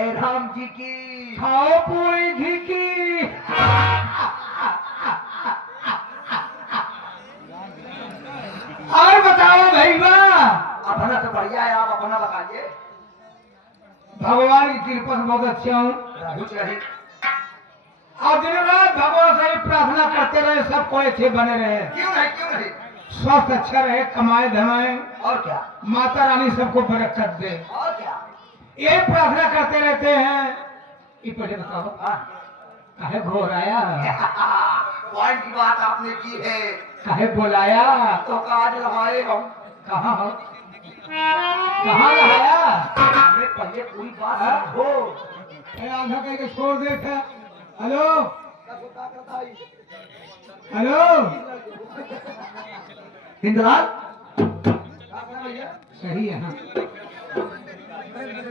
जय राम जी की। खाओ पूरी घी की। और बताओ भैया। अपना तो बढ़िया है, आप अपना बताइए। भगवान की कृपा से बहुत अच्छा हूँ। कुछ नहीं। और दिन रात भगवान से ही प्रार्थना करते रहे, सब कोई अच्छे बने रहे, क्यों नहीं, क्यों नहीं। स्वास्थ्य अच्छा रहे, कमाए धमाए, और क्या, माता रानी सबको बरकत दे, और क्या। ये प्रार्थना करते रहते हैं। ये पहले बताओ काहे घोराया, पॉइंट की बात आपने की है। काहे बोलाया, तो काज लगाए हम। कहाँ हो, कहाँ लगाया। हमें पहले पूरी बात समझो। आधा कह के छोड़ दे था। हेलो हेलो हिंदलाल, सही है हाँ।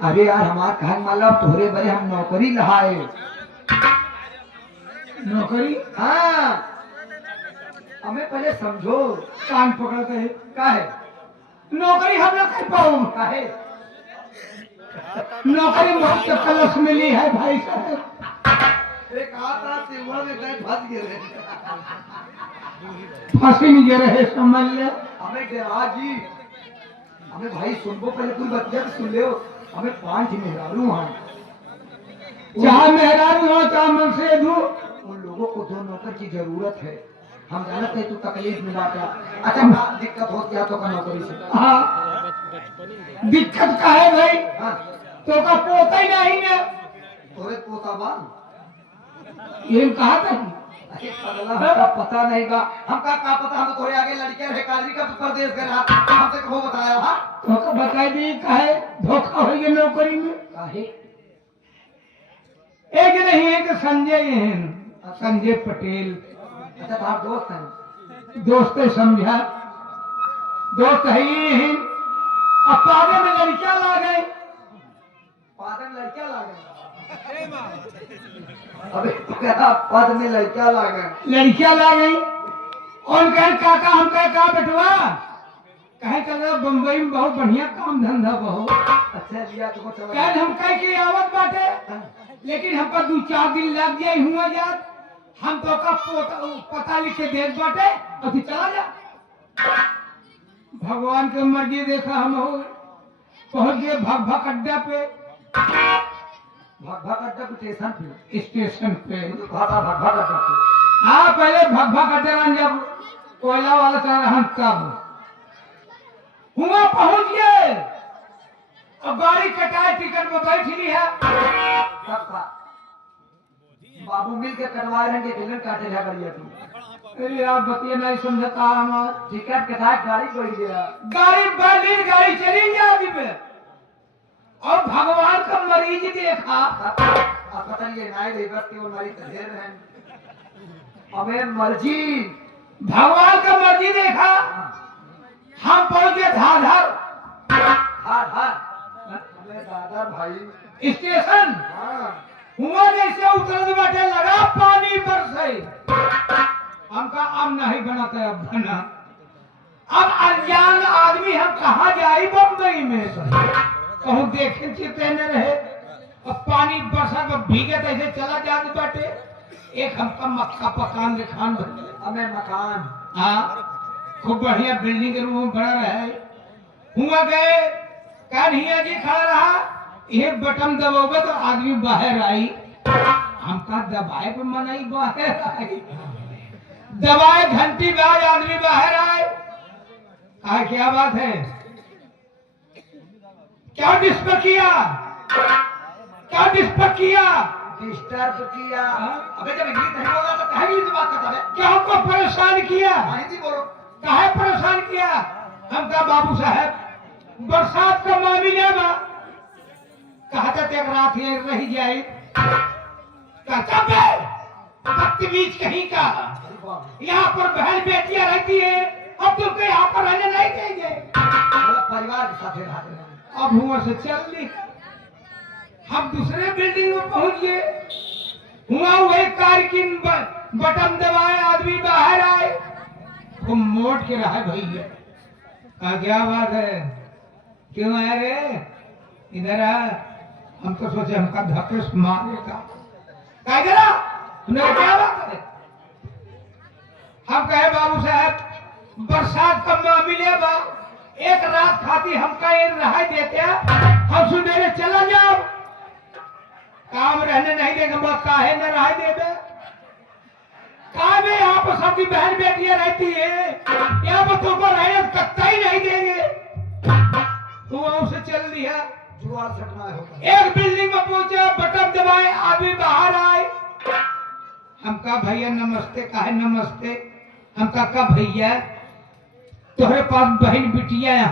अरे यार हमार कहन मतलब तोहरे बड़े हम नौकरी लहाए। नौकरी, हाँ, हमें पहले समझो। कान पकड़ते है, काहे, नौकरी हम लोग कर पाऊँ। काहे। नौकरी बहुत कलश मिली है भाई साहब। एक आता सिंगल में कहीं फंस गए। फांसी नहीं दे रहे, समझ ले। हमें डरा जी, हमें भाई सुनबो पहले पूरी बतिया तो सुन ले। हमें 5 मेहरारू हैं। चाहे मेहरारू हो चाहे मुझसे दू, उन लोगों को 2 नौकर की जरूरत है। हम जानते हैं तू तकलीफ में बाटा। अच्छा ना दिक्कत हो क्या तो का नौकरी से। हाँ दिक्कत का है भाई, हाँ, तो का पोता ही नहीं ना। तोरे पोता बा। ये कहा था अरे पगला, हमका पता नहीं बा। हमका का पता, हम तोरे आगे लड़कियां रहे काजरी का प्रदेश कर रहा। हमसे कहो बताया। हाँ, तो का बताई दी काहे धोखा हो गया नौकरी में। काहे। एक नहीं है कि संजय हैं, संजय पटेल। अच्छा तुम्हारे दोस्त हैं। दोस्त है, समझा, दोस्त है ही हैं। अब पागे में लड़कियां ला गए। पादन लड़कियां ला गए। अबे क्या पद में लड़कियां ला गए। लड़कियां ला गई और कहे काका, हम कहे का बेटवा, कहे चल रहा बम्बई में बहुत बढ़िया काम धंधा बहुत। अच्छा लिया तुमको चला। कहे हम कहे की आवत बाटे, लेकिन हमको 2-4 दिन लग जाए हुआ जात। हम तो का पता लिख के देख बाटे और तू चला जा। भगवान की मर्जी देखा, हम हो पहुंच गए भग अड्डा पे। भगभग अड्डा स्टेशन पे भगभग अड्डा पे। हाँ, पहले भग अड्डा जब कोयला वाला चला हम तब हुआ पहुंच गए। अब गाड़ी कटाए, टिकट में बैठ ली है। तब का बाबू मिल के कटवा रहे हैं, टिकट काटे जा करिए तू। अरे आप बतिया नहीं समझता हमार। टिकट कटाए गाड़ी बैठ गया। गाड़ी बैठी, गाड़ी चली जाती पे और भगवान का मरीज देखा। अब पता नहीं नाई लेबर की और मरीज ढेर हैं। हमें मर्जी, भगवान का मर्जी देखा। हम पहुंच गए धाधर। हार हार हमें दादा भाई स्टेशन हाँ। हुआ जैसे उतर बैठे लगा पानी बरसे। हमका अब नहीं बनाता, अब बना। अब अनजान आदमी हम कहाँ जाए बम्बई में, कहूँ देखे चिते न रहे। अब पानी बरसा तो भीगे ऐसे चला जाते बाटे। एक हमका मक्का पकान के खान बन। हमें मकान हाँ, खूब बढ़िया बिल्डिंग के रूम बना रहा है। हुआ गए कन्हैया जी खड़ा रहा, ये बटन दबाओगे तो आदमी बाहर आई। हमका दबाए पे मन आई, बाहर आई। दबाए घंटी बाज आदमी बाहर आए। कहा क्या बात है, क्या डिस्टर्ब किया, क्या डिस्टर्ब किया। डिस्टर्ब किया। अबे जब इंग्लिश नहीं बोला तो कहे इंग्लिश में बात करता है। क्या हमको परेशान किया, हिंदी बोलो। काहे परेशान किया। हम कहा बाबू साहब बरसात का मामला बा, कहता थे रात ये रह जाए। कहता बदतमीज कहीं का, यहाँ पर बहन बेटियां रहती है, अब तुमको यहाँ पर रहने नहीं देंगे। परिवार के साथ रहते हैं। अब हुआ से चल ली। हम दूसरे बिल्डिंग में पहुंच गए। हुआ वही कार की बटन दबाए, आदमी बाहर आए। वो मोड़ के रहा भैया। क्या बात है, क्यों आए रे, इधर आ। हम तो सोचे हमका धकेश मारेगा। क्या करा तुमने क्या बात है? हम कहे बाबू साहब बरसात का माह मिले बा, एक रात खाती हमका ये रहा देते हम सुबह चला जाओ, काम रहने नहीं देगा, काहे न रहा देवे। काम है यहाँ पर सबकी बहन बेटियां रहती है, यहाँ पर तुमको रहने कत्ता ही नहीं देंगे। तो वहां से चल दिया, जुआर सटना होगा। एक बिल्डिंग में पहुंचे, बटन दबाए, आदमी बाहर आए। हम कहा भैया नमस्ते। काहे नमस्ते? हम कहा भैया तोहरे पास बहन बिटिया हैं?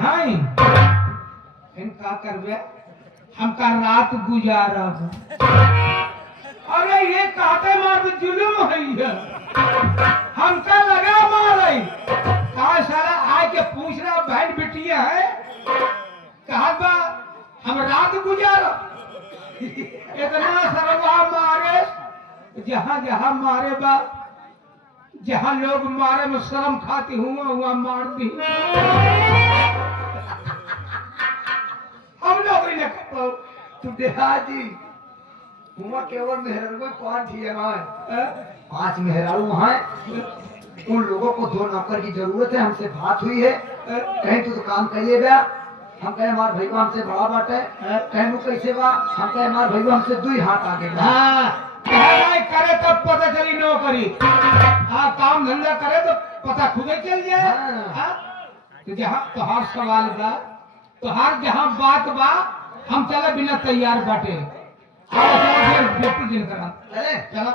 हम का करबे? हम का रात गुजारा हूं। अरे ये कहते मार जुलूम है, हमका लगा मारे। कहा साला आए के पूछ रहा बहन बिटिया है? कहा बा हम रात गुजारा। इतना सरवा मारे, जहां जहां मारे बा, जहां लोग मारे में शर्म खाती हुआ हुआ मार दी। हम लोग नहीं कर तू देहाजी हुआ केवल मेहरारू में 5 ही है, 5 मेहरारू हैं। उन लोगों को 2 नौकर की जरूरत है। हमसे बात हुई है, कहीं तो काम कर ले गया। हम कहे हमार भैया हमसे बड़ा बाटे, कहीं वो कैसे बा? हम कहे हमार भैया हमसे 2 हाथ आगे बा। हाँ करे तब पता चली नौकरी। हाँ काम धंधा करे तो पता खुद ही चल जाए। हाँ? तो जहाँ तुहार सवाल बा, तुहार जहाँ बात बा, हम चले बिना तैयार बाटे। बेटी करा चला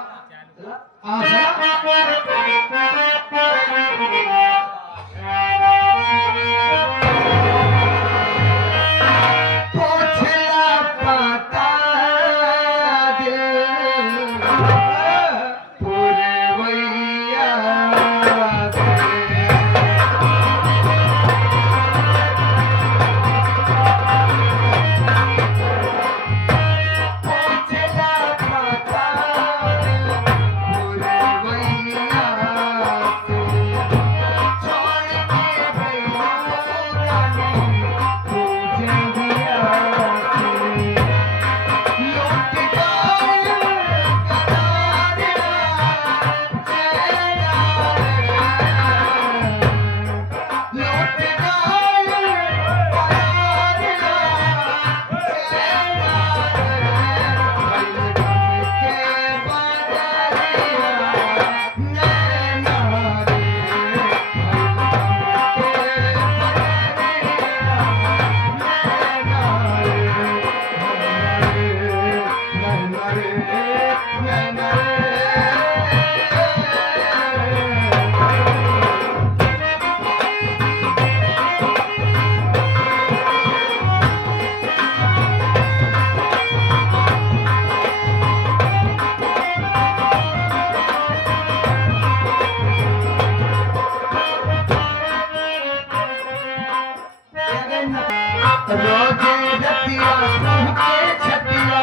रोजे रतिया के छतिया